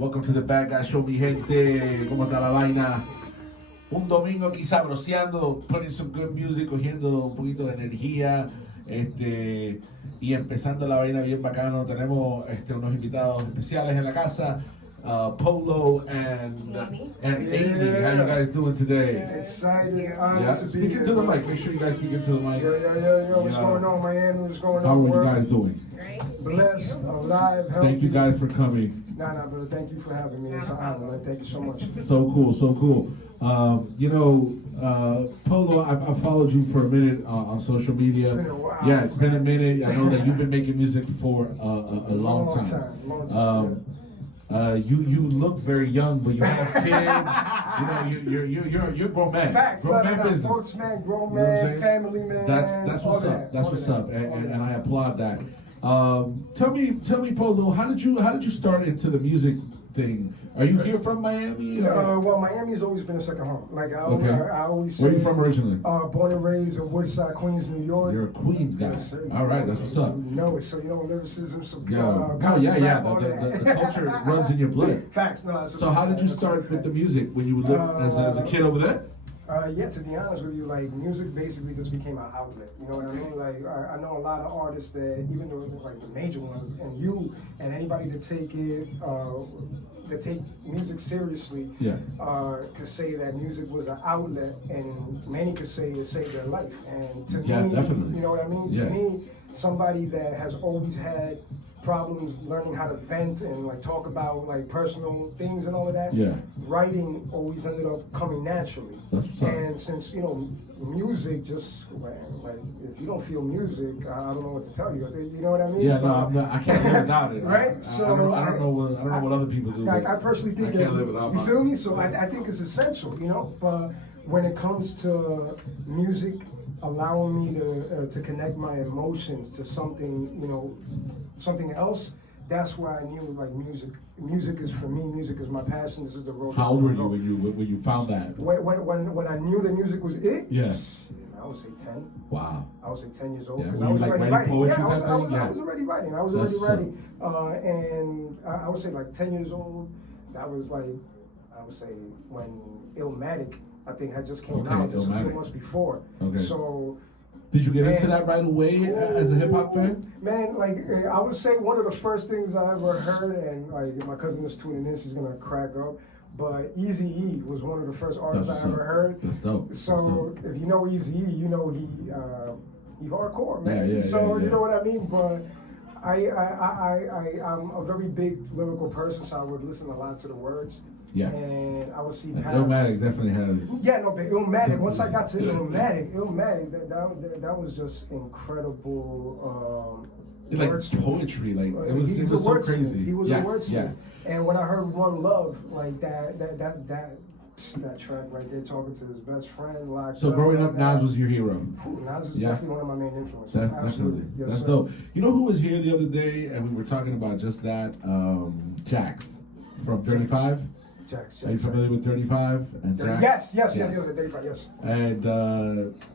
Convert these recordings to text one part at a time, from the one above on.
Welcome to the Bad Guy Show, mi gente. ¿Cómo está la vaina? Un domingo aquí sabroseando, putting some good music, cogiendo un poquito de energía, y empezando la vaina bien bacano. Tenemos unos invitados especiales en la casa. P.O.L.O and Amy. How you guys doing today? Excited. Yeah, speak into the mic. Make sure you guys speak into the mic. Yo. What's going on, Miami? What's going on? How are you guys doing? Great. Blessed, alive, healthy. Thank you guys for coming. Nah, brother. Thank you for having me. It's an honor, man. Thank you so much. So cool. P.O.L.O, I've followed you for a minute on social media. It's been a while. Yeah, it's been a minute. I know that you've been making music for a long time. You look very young, but you have kids. You're grown man. Facts. Grown man business. Sportsman, grown man, family man. That's what's up. That's what's up, and I applaud that. Tell me, P.O.L.O, how did you start into the music thing? Are you here from Miami? Well, Miami has always been a second home. Like I always say. Where are you from originally? Born and raised in Woodside, Queens, New York. You're a Queens guy. Yes, sir. All right, that's what's up. You know it, so you know lyricism, some The culture runs in your blood. Facts. No. So how did you start with the music when you were as a kid over there? To be honest with you, like music basically just became an outlet. You know what I mean? Like I know a lot of artists that, even though like the major ones, and you and anybody that take it, that take music seriously, could say that music was an outlet, and many could say it saved their life. And to me, definitely. You know what I mean? To me, somebody that has always had problems learning how to vent and like talk about like personal things and all of that. Writing always ended up coming naturally. That's what's up. And since music just like if you don't feel music, I don't know what to tell you. You know what I mean? Yeah, no, I can't live without it. Right? So I don't know what other people do. I personally think I can't live without you feel me? So I think it's essential, But when it comes to music allowing me to connect my emotions to something, something else, that's why I knew like music is for me. Music is my passion. This is the road. How old were you when you found that? When I knew that music was it? Yes. I would say 10. Wow. I would say 10 years old. Yeah. I was already writing. Poetry I was already writing. And I would say like 10 years old. That was like, I would say when Illmatic, I think, had just came out just a few months before. Okay. So. Did you get into that right away as a hip hop fan? Man, like I would say one of the first things I ever heard, and like my cousin is tuning in, she's gonna crack up. But Eazy-E was one of the first artists I ever heard. That's dope. So if you know Eazy-E, you know he hardcore, man. You know what I mean. But I'm a very big lyrical person, so I would listen a lot to the words. Yeah. And I would see past. Illmatic definitely has. Yeah, no, but Illmatic. Once I got to Illmatic, that was just incredible. Like poetry, like it was so crazy. He was a wordsmith. And when I heard One Love, like that track right there, talking to his best friend, like. So growing up, Nas was your hero. Nas is definitely one of my main influences. Absolutely. Yes, that's dope. You know who was here the other day, and we were talking about just that? Jax from 35. Jax. Are you familiar with 35 and Jax? Yes, 35, yes. And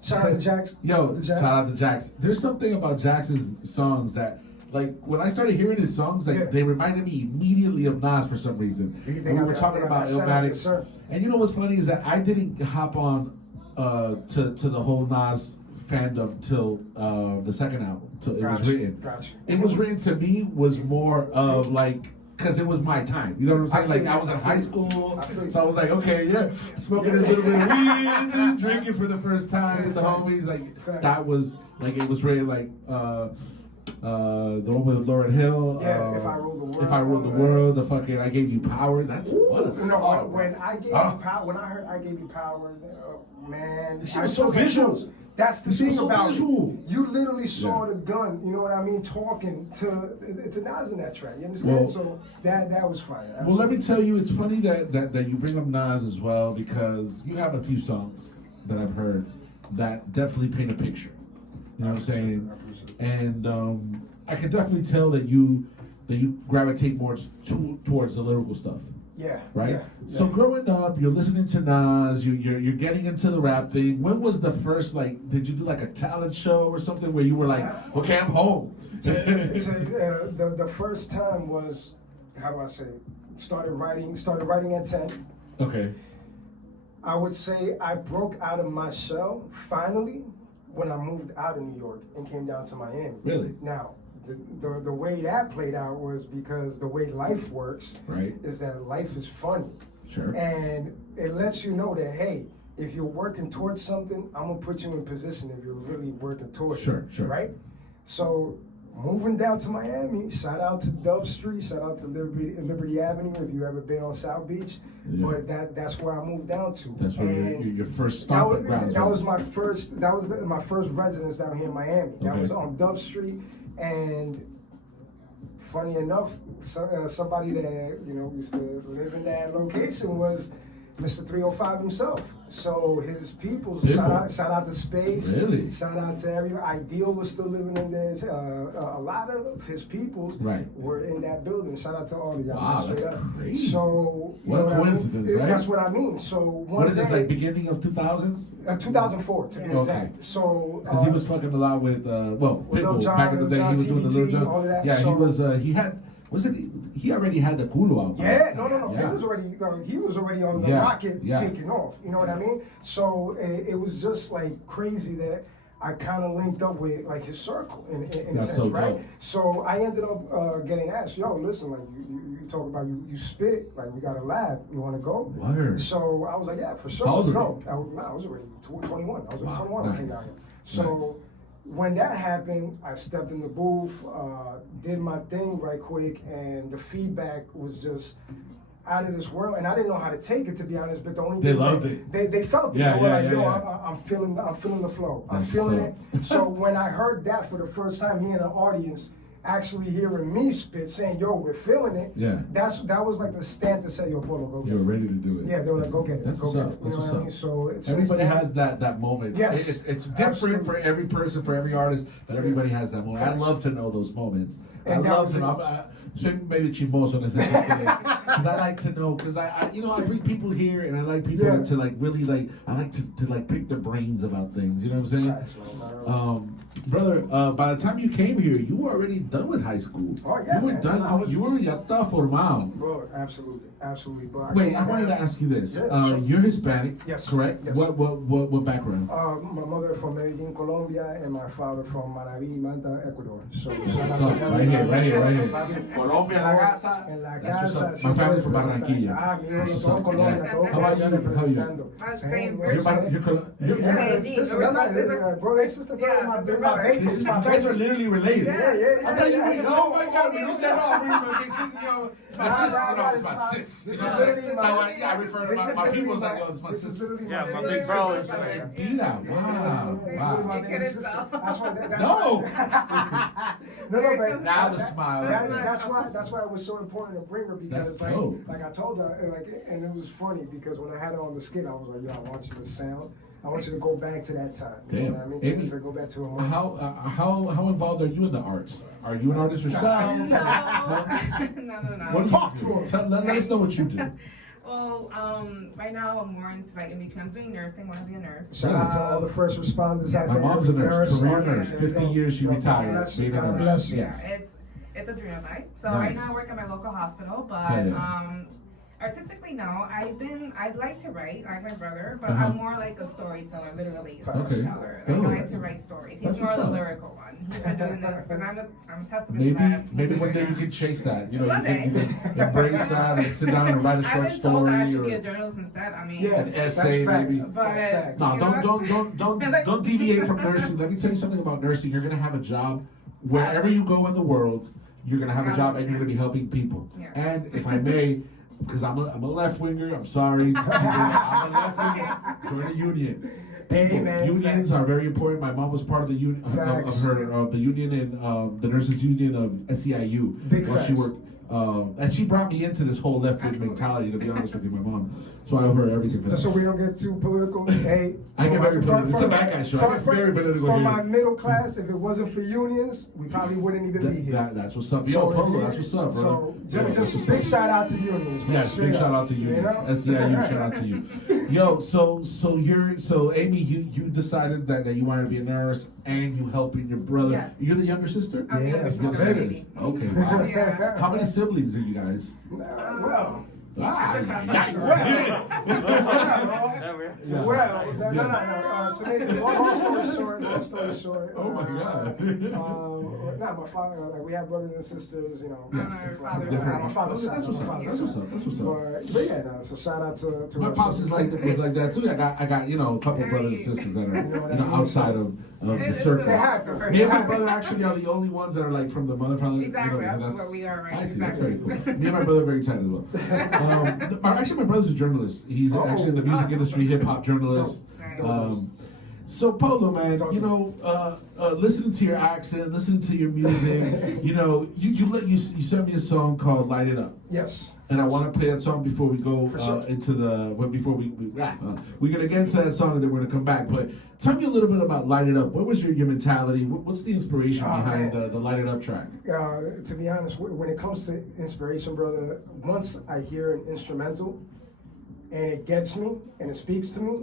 shout out to Jax. Shout out to Jax. There's something about Jax's songs that, like, when I started hearing his songs, like they reminded me immediately of Nas for some reason. We were talking about Illmatic. And you know what's funny is that I didn't hop on to the whole Nas fandom till the second album, till it was written. It was written to me was more of like, because it was my time. You know what I'm saying? Like, I was in high school, so I was like, okay, smoking this little bit of weed, drinking for the first time with the homies. Like, that was, like, it was really like, the one with Lauryn Hill. If I Rule the World. If I Rule the World, the fucking I Gave You Power. That's what a song. When I gave you power, when I heard I Gave You Power, man. This shit was so visual. That's the thing about it. You literally saw Yeah. the gun, you know what I mean, talking to Nas in that track. You understand? Well, so that was fire. Absolutely. Well, let me tell you, it's funny that you bring up Nas as well, because you have a few songs that I've heard that definitely paint a picture. You know what I'm saying? And I can definitely tell that you gravitate more towards the lyrical stuff. Yeah. Right? Yeah, So growing up, you're listening to Nas, you're getting into the rap thing. When was the first, like, did you do like a talent show or something where you were like, okay, I'm home? The first time was how do I say? Started writing at 10. Okay. I would say I broke out of my shell finally when I moved out of New York and came down to Miami. Really? Now, the way that played out was because the way life works is that life is funny. Sure. And it lets you know that, hey, if you're working towards something, I'm going to put you in position if you're really working towards it. Sure. Right? So moving down to Miami, shout out to Dove Street, shout out to Liberty Avenue if you ever been on South Beach. Yeah. But that's where I moved down to. That's where your first stop at grounds. That was my first residence down here in Miami. That was on Dove Street, and funny enough, somebody that used to live in that location was Mr. 305 himself. So his people, shout out to Space. Really? Shout out to everyone. Ideal was still living in there. A lot of his peoples were in that building. Shout out to all of y'all. Wow, that's crazy. So what a coincidence, right? That's what I mean. So what is this, like beginning of 2000s? 2004 to be exact. So because he was fucking a lot with Pitbull John, back in the day. John, he was doing the Lil Jon. all of that. Yeah, So, he already had the culo out. Yeah, no. Yeah. He was already on the rocket taking off. You know what I mean? So it was just like crazy that I kind of linked up with like his circle in a sense, so right? dope. So I ended up getting asked, yo, listen, like you talk about you spit, like we got a lab, you want to go? Word. So I was like, yeah, for sure, let's go. I was already 21. I was 21 when I came down here. So when that happened, I stepped in the booth, did my thing right quick, and the feedback was just out of this world. And I didn't know how to take it, to be honest. But the only thing loved it. They felt it. Yeah, they were like, yo, yeah. I'm feeling the flow. I'm That's feeling it. So when I heard that for the first time here in the audience, actually hearing me spit, saying, yo, we're feeling it. Yeah. That was like the stamp to say, yo, P.O.L.O, go get it. You're ready to do it. Yeah, they were like, go get it. That's Go what's get up. it. That's what's up. So it's Everybody has that moment. Yes. It's different for every person, for every artist, but everybody has that moment. I love to know those moments. I love to know. Soy medio chismoso en ese sentido. Because I like to know, because I bring people here and I like people to like really like, I like to like pick their brains about things. You know what I'm saying? Brother, by the time you came here, you were already done with high school. Oh yeah, you were done. You were ya está formado. Bro, absolutely. But Wait, I wanted to ask you this. Yeah, sure. You're Hispanic, Yes. correct? Yes. What background? My mother from Medellin, Colombia, and my father from Manaví, Manta, Ecuador. So Right here. Colombia, la casa. En la That's what's casa. up. My family's from Barranquilla. Mira, That's todo what's up. Colombia, Yeah. todo How about you? Colombia How are you? representando. Same. You're Sister, brother and sister, my baby. you guys are literally related. Yeah. I thought you were, oh my God, when you said, oh, we're my big sister, it's my sister, it's my sis. This You know is what I'm saying? literally So my- I refer to my people's like, yo, it's my This is sister. literally Yeah, my my big big sister. bro. Wow. You couldn't tell. No. But Now the smile. that's why it was so important to bring her, because That's dope. like I told her, and it was funny because when I had her on the skit, I was like, yo, I want you to sound. I want you to go back to that time. You know what I mean? Amy, to go back to a moment. How involved are you in the arts? Are you an artist yourself? No. What Talk do to you him. do? Let us know what you do. Well, right now I'm more into like in between. I'm doing nursing. Want to be a nurse. Shout out to all the first responders out My there. mom's a nurse, career yeah. nurse. 50 years she retired. Bless you, Being a God nurse. bless you. Yes. It's a dream of mine. So Nice. right now I work at my local hospital, but Yeah. artistically no. I'd like to write, like my brother, but Uh-huh. I'm more like a storyteller, literally a Okay. storyteller. Like, Cool. I like to write stories. That's He's more what's the up. lyrical one. He's been doing this, and I'm a testament to that. Maybe one day you can chase that. You know, One you can embrace that and sit down and write a I've short been told that I story should or be a journalist instead. I mean, Yeah, an that's essay, facts. maybe. But That's facts. No, you know don't deviate from nursing. Let me tell you something about nursing. You're gonna have a job wherever you go in the world. You're gonna have a job and you're gonna be helping people. Yeah. And if I may, because I'm a left winger. I'm sorry. I'm a left winger. Join a union. People, Amen. unions Facts. are very important. My mom was part of the union of the union in the nurses union of SEIU. Big while she facts. worked. And she brought me into this whole left wing mentality, to be honest with you, my mom. So I owe her everything for that. Just so we don't get too political, hey. I get very political. It's a bad guy show. I get very political For here. my middle class, if it wasn't for unions, we probably wouldn't even be here. That's what's up. Yo, P.O.L.O, that's what's up, bro. So Yeah, just that's big what's shout up. out to unions. Man. Yes, Straight big shout up. out to you. You know? SEIU, shout out to you. Yo, so Amy, you decided that you wanted to be a nurse and you helping your brother. Yes. You're the younger sister? I'm the Yeah, youngest that's my one, baby. Okay, wow. Yeah. How many siblings are you guys? Well. Ah, Well, no. To make the long story short. Oh my God. My father, like we have brothers and sisters, you know. Different. My father's side. That's what's up. But yeah, no, so shout out to My pops was like that too. I got a couple of brothers and sisters that are outside of the circle. Me and my brother actually are the only ones that are like from the mother family. Exactly, that's where we are right now. I see. That's very cool. Me and my brother are very tight as well. Actually, my brother's a journalist. He's actually in the music industry, hip hop journalist. So P.O.L.O, man, listening to your accent, listening to your music, you sent me a song called "Light It Up." Yes. And I want to play that song before we go into we're gonna get into that song and then we're gonna come back. But tell me a little bit about "Light It Up." What was your mentality? What's the inspiration behind the "Light It Up" track? To be honest, when it comes to inspiration, brother, once I hear an instrumental and it gets me and it speaks to me,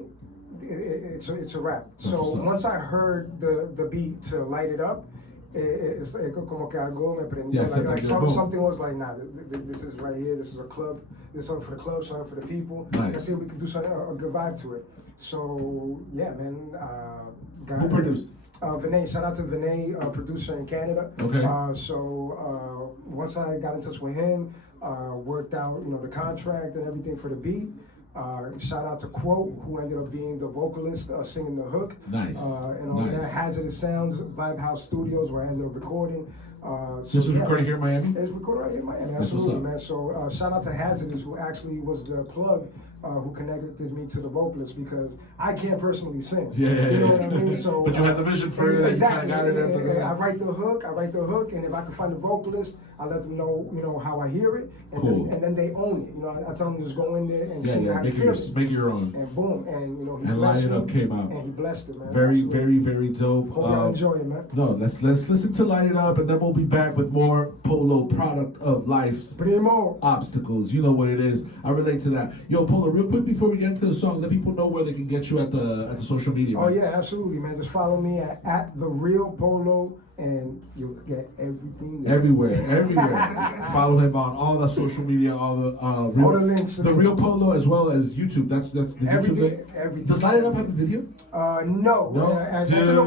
it's a rap. So once I heard the beat to "Light It Up," it's como que algo me prendió. Something was like, nah, this is right here. This is a club. This song for the club, song for the people. Nice. Let's see if we can do something, a good vibe to it. So yeah, man. Who produced? Vinay, shout out to Vinay, producer in Canada. Okay. So once I got in touch with him, worked out the contract and everything for the beat. Shout out to Quote, who ended up being the vocalist singing the hook. Nice. And all that. Hazardous Sounds, Vibe House Studios, where I ended up recording. This was recorded here in Miami? It's recorded right here in Miami, absolutely, man. So shout out to Hazardous, who actually was the plug who connected me to the vocalist, because I can't personally sing. Yeah. You know what I mean? So, but you had the vision for it. Exactly. I write the hook, and if I can find the vocalist, I let them know, how I hear it, and then they own it. I tell them just go in there and sing how you feel it. Make it your own. And boom, and he and blessed Light It Up me, came out. and he blessed it, man. Very, Absolutely. very dope. Hope y'all enjoy it, man. No, let's listen to Light It Up, and then we'll be back with more P.O.L.O, product of life's Primo. obstacles. You know what it is. I relate to that. Yo, P.O.L.O, real quick before we get into the song, let people know where they can get you at the social media. Oh yeah, absolutely, man. Just follow me at the real P.O.L.O, and you'll get everything. Everywhere. Follow him on all the social media, all the links. The real P.O.L.O, as well as YouTube. That's the YouTube thing. Everything. Does Light It Up have a video? No. It's in the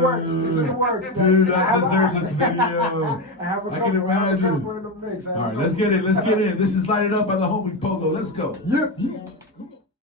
works. Dude, that deserves its video. I can imagine. in the mix. All right, let's get in. This is Light It Up by the homie P.O.L.O. Let's go. Yeah.